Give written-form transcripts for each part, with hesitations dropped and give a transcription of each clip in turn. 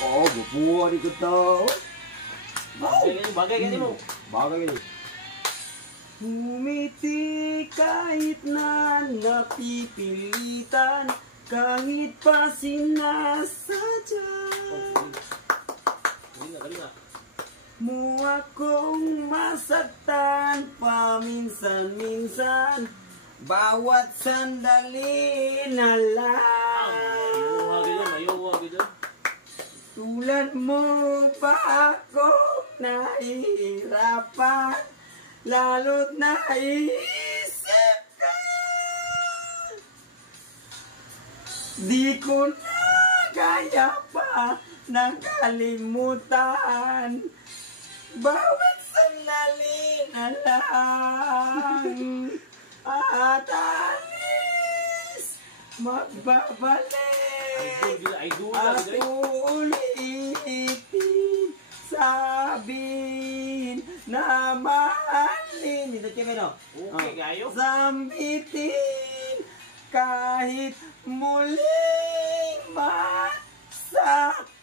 Oh, bubuhan ko to. Bagay ganyan mo. Bagay ganyan. Humiti kahit na napipilitan, kahit pa sinasadya. Mo akong masaktan paminsan-minsan, bawat sandali na lang. Ayaw, gito. Tulad mo pa ako nahihirapan, lalo't naisip ka. Di ko na kaya pa nakalimutan, bawat sandali na lang. At alis, magbabalik, at ulitin, sabihin na mahalin. Dito kaya no? Okay, gayo. Sambitin kahit muling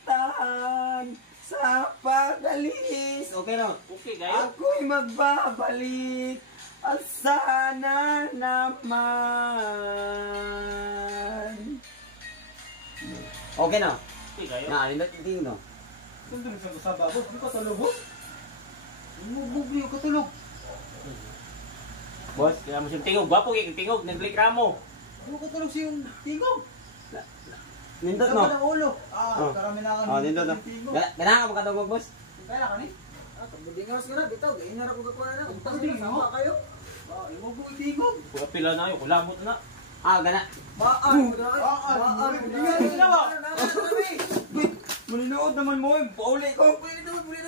masaktan sa pag-alis. Okay no? Okay, gayo. Ako'y magbabalik at sana naman. Okay na? Okay, gayo. Naalala tingin no? Saan sa kasaba mo? Ano ka tulog mo? Bubli yung katulog. Boss, kaya mo siyang tingog. Gwapo kaya tingog. Nag-reklamo. Ano ka tulog siyang tingog? Nindot Sama no? ng ulo. Oh. Karami na Oh, nindot no? tingog. Ganahan ka makatawag boss? Kaya ka ni? Kabudingawas ko na, bitaw. Gainar ako kakuha na. Kung Kabudingawas? sama kayo. Imo mo tingog. Kung pila na yun, kulamot na. Gana. Baan. Tingnan mo. Malinood naman mo, pauli ko. Pwede